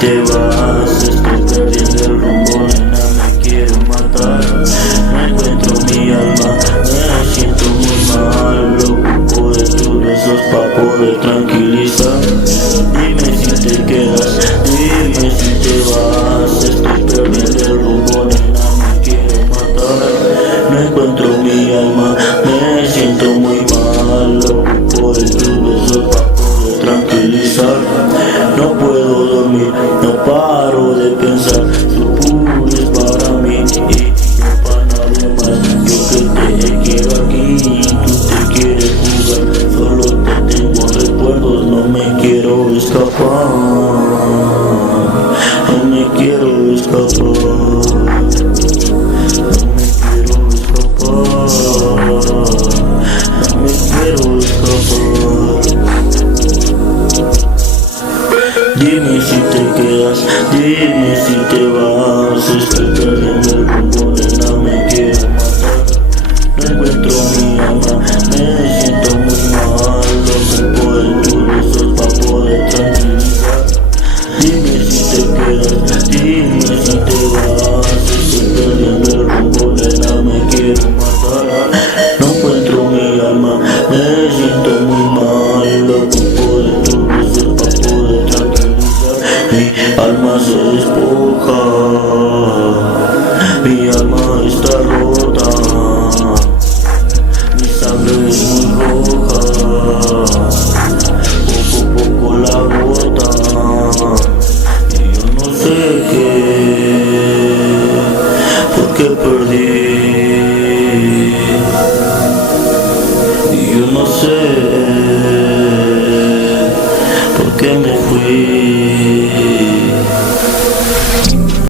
te vas, estoy perdiendo el rumbo, nena, me quiero matar. No encuentro mi alma, me siento muy mal. Lo ocupo de tus besos pa' poder tranquilizar. Dime si te quedas, dime si te vas. Estoy perdiendo el rumbo, nena, me quiero matar. No encuentro mi alma, me siento muy mal. Lo ocupo de tus besos pa' poder tranquilizar. No puedo dormir, no paro de pensar. Tu puro es para mí y no para nadie más. Yo que te quiero aquí y tú te quieres jugar. Solo te tengo recuerdos, no me quiero escapar. No me quiero escapar. No me quiero escapar. No me quiero escapar. Dime si te quedas, dime si te vas. Estoy perdiendo el rumbo, nena, me quiero matar. No encuentro mi alma, me siento muy mal. Lo ocupo de tus besos pa' poder tranquilizar. Dime si te quedas, dime si te vas. Estoy perdiendo el rumbo, nena, me quiero matar. No encuentro mi alma, me siento muy mal. Lo ocupo de tus besos pa' poder tranquilizar. Mi alma se despoja, mi alma está rota, mi sangre es muy roja, poco a poco la gota, y yo no sé qué, porque perdí